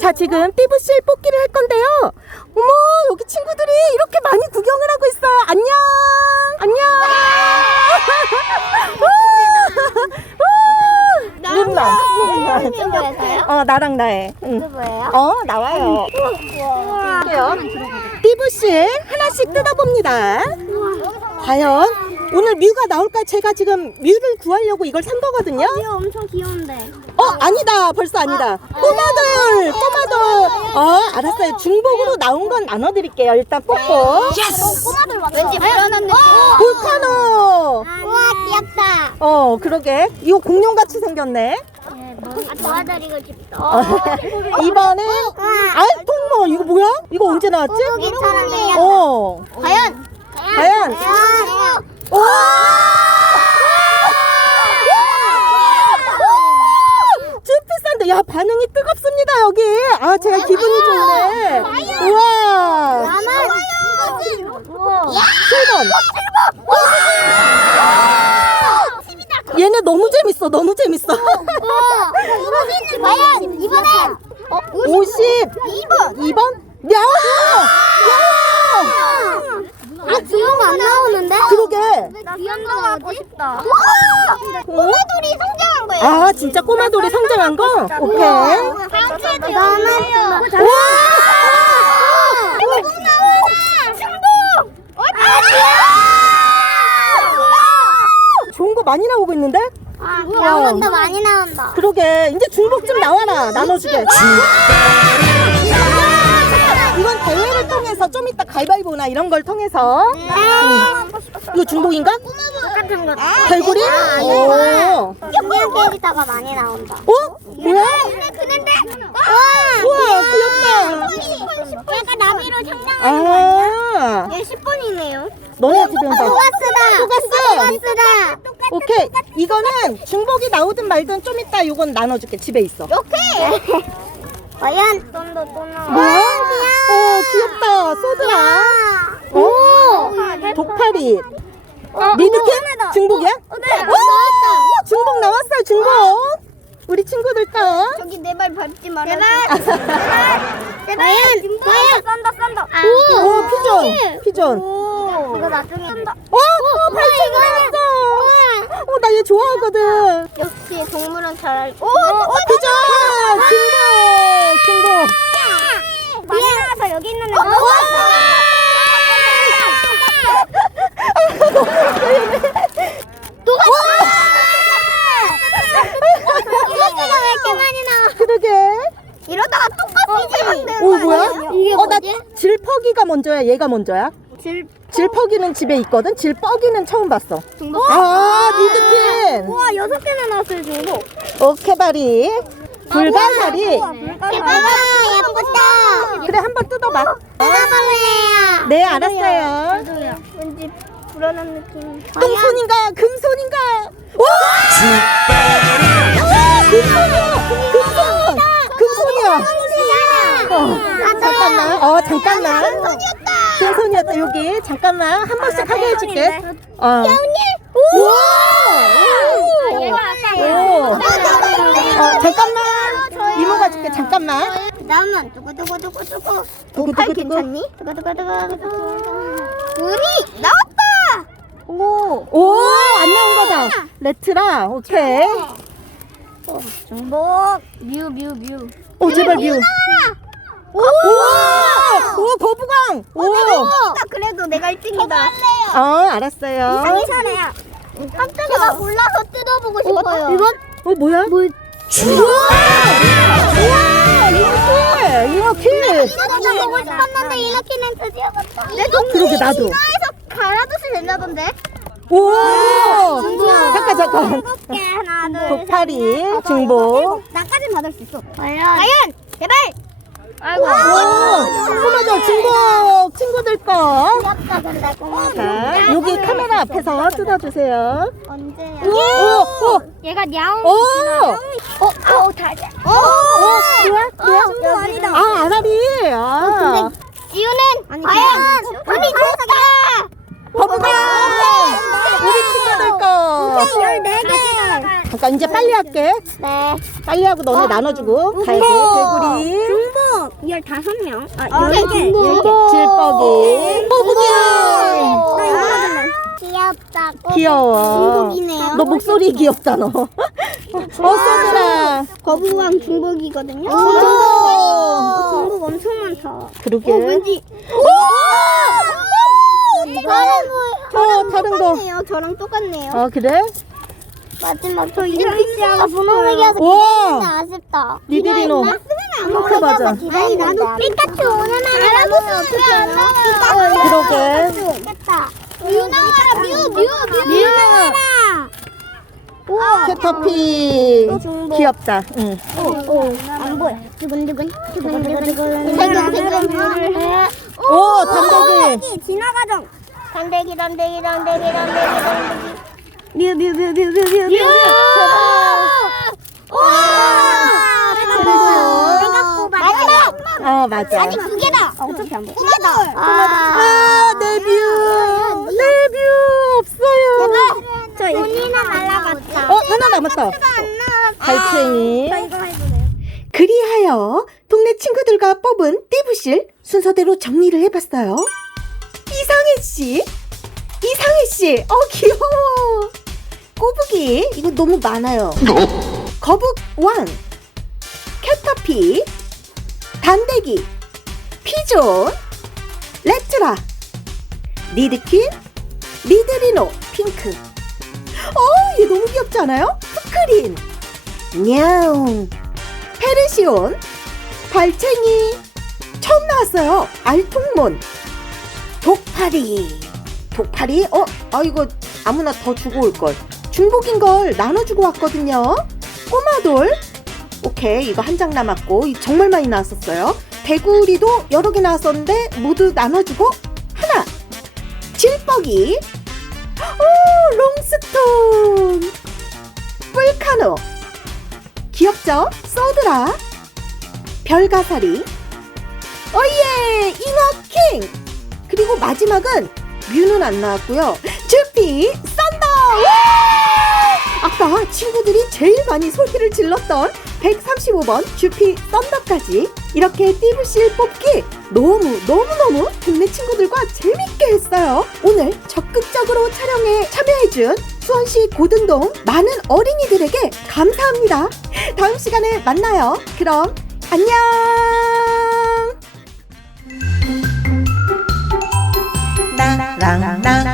자, 지금 띠부실 뽑기를 할 건데요. 어머, 여기 친구들이 이렇게 많이 구경을 하고 있어요. 안녕! 안녕! 우! 눈만. 친구에서요? 어, 나랑 나의. 응. 누구예요? 어, 나와요. 띠부실 하나씩 뜯어봅니다. 과연 오늘 뮤가 나올까? 제가 지금 뮤를 구하려고 이걸 산 거거든요. 이거 엄청 귀여운데. 어, 아니다. 벌써 아니다. 꼬마들! 꼬마들! 어, 알았어요. 중복으로 나온 건 나눠드릴게요. 일단 뽀뽀. 꼬마들 맞죠? 왠지 불안한 느낌. 볼카노! 우와 귀엽다. 어, 그러게. 이거 공룡 같이 생겼네. 아, 도와드리고 싶다. 어, 이번엔 알통모. 이거 뭐야? 이거 언제 나왔지? 꼬부기처럼 생겼다. 어. 과연? 과연? 와! 쭈피산 데 야 반응이 뜨겁습니다 여기. 아 제가 기분이 좋네. 우와. 우와. 7번. 얘네 너무 재밌어 너무 재밌어. 과연 이번엔 어, 50 2번. 2번? 야! 야! 아, 귀여운 안 나오는데? 나거 갖고 싶다. 어? 꼬마돌이 성장한 거예요. 아 진짜 꼬마돌이 성장한 거? 오케이 다음 나와요. 와! 꼭 나와. 충동. 좋은 거 많이 나오고 있는데? 아, 나온다 많이 나온다. 그러게 이제 중복 좀 나와라 나눠주게 이건 대회를 통해서 좀 이따 가위바위보나 이런 걸 통해서 이거 중복인가? 똑같은 거. 갈고리? 오. 중요한 캐릭터가 많이 나온다. 어? 뭐야? 크는데? 우와 귀엽다 약간 나비로 아니야? 아얘 10번이네요. 너네 집에 온다 토가스다. 토가스 토가스다. 오케이 이거는 중복이 나오든 말든 좀 이따 이건 나눠줄게 집에 있어 오케이. 과연 또 나와. 뭐야? 어 귀엽다 소드라 오 독파리 미드캣 중복이야? 네. 오! 중복 나왔어요 중복 우리 친구들 거 저기 내 발 밟지 말아. 제발. 제발. 과연. 과연. 쏜다 쏜다. 오 피존 피존 오. 이거 나중에 쏜다. 어? 어 발치기 나왔어 어나 얘 좋아하거든 역시 동물은 잘 알고. 오, 어 피존 중복 중복 많이 나와서 여기 있는 애. 토가스가 왜 이렇게 많이 나와? 그러게 이러다가 똑같이 되는 오거 뭐야? 이게 어 나 뭐지? 질퍽이가 먼저야 얘가 먼저야? 질 질퍽이는 집에 있거든? 질퍽이는 처음 봤어. 중복. 아 미드킨! 우와 여섯 개나 나왔어요 중복. 오케바리. 불가사리. 대박 예쁘다. 그래 한 번 뜯어봐. 뜯어볼래요. 네 알았어요. 왠지 불안한 느낌. 똥손인가? 금손인가? 와! 금손이야 금손! 금손이야 어, 잠깐만 어 잠깐만 금손이었다 여기 잠깐만 한 번씩 하게 해줄게 어 우와 오. 어, 잠깐만 이모가 줄게 잠깐만 그다음은 두구두구두구두구. 두구, 팔 두구, 두구. 괜찮니? 두구두구두구. 운이 나왔다. 오. 오 안 나온 거다 레트라 오케이 중복. 뮤뮤 뮤. 오 제발 뮤 오. 우와 오 거부강 오나 그래도 내가 1등이다. 어 알았어요 이상이 사네야. 깜짝이야. 제가 골라서 뜯어보고 싶어요. 이건 어 뭐야 뭐? 우와 우와 이거 이거 킬 이거 보고 싶었는데 이렇게는 드디어 봤다. 내 그러게, 나도. 이마에서 갈아두시 된다던데? 오 잠깐 잠깐 개 하나 둘. 독파리 중복 나까지 받을 수 있어. 과연? 과연? 제발. 아이고. 오 꼬마들 중복 친구들 거 귀엽다 근데 꼬마. 자, 여기 카메라 앞에서 뜯어주세요. 언제야? 오, 오, 얘가 야옹. 오, 어, 아우 다지. 어, 오, 뭐야, 뭐야? 중복 아니다. 아, 아라리. 아, 지우는 과연 운이 좋다. 버브가 우리 친구들 거. 14개. 잠깐 이제 빨리 할게. 네. 빨리 하고 너네 나눠주고 가야지. 개구리. 열다섯 명. 아, 아, 열 개. 열 개. 질뻑이. 뽀부기. 나 이거 받을래. 귀엽다. 귀여워. 중복이네요. 너 목소리 귀엽다 너. 어 소들아. 거부왕 중복이거든요. 오! 중복 엄청 많다. 그러게. 어, 왠지. 다른 거. 어 다른 거. 똑같네요. 저랑 똑같네요. 아 그래? 마지막 저 이름 피시하고 분홍색이어서 와. 아쉽다. 리베리 노. 안 맞아. 아니 나도 피카츄 오늘만 알아보면 안 나와? 그러게. 됐다. 뮤 나와라 뮤 뮤 뮤. 뮤. 우와. 캐터피. 중복. 귀엽다. 응. 안 보여. 두근두근 두근두근 두근두근. 오 단백이. 진화과정. 단대기 단대기 단대기 단대기 단대기. 뮤뮤뮤뮤뮤뮤. 와. 내가 뽑아. 마지막. 어 맞아. 아직 두 개다. 어차피 안 보여. 꼬마돌. 아 네뷰. 네뷰 없어요. 저 본인은 날라갔다. 어 하나 남았다. 안 나왔어. 달팽이. 저 이거 해보네요. 그리하여 동네 친구들과 뽑은 띠부실 순서대로 정리를 해봤어요. 이상해 씨, 이상해 씨, 어 귀여워. 꼬부기 이거 너무 많아요. 거북 왕, 캐터피, 단대기, 피존, 레트라, 리드퀸, 리드리노, 핑크. 어, 얘 너무 귀엽지 않아요? 푸크린, 냐옹. 페르시온, 발챙이, 처음 나왔어요. 알통몬, 독파리, 독파리, 어, 아 이거 아무나 더 주고 올 걸. 중복인 걸 나눠주고 왔거든요. 꼬마돌, 오케이 이거 한 장 남았고 이 정말 많이 나왔었어요. 대구리도 여러 개 나왔었는데 모두 나눠주고 하나, 질뻑이, 오 롱스톤, 뿔카노. 귀엽죠? 소드라 별가사리 어예 잉어킹 그리고 마지막은 뮤는 안 나왔고요 주피 썬더 와! 아까 친구들이 제일 많이 소리를 질렀던 135번 주피 썬더까지 이렇게 띠부실 뽑기 너무 너무너무 동네 친구들과 재밌게 했어요. 오늘 적극적으로 촬영에 참여해준 수원시 고등동 많은 어린이들에게 감사합니다. 다음 시간에 만나요. 그럼 안녕! 랑랑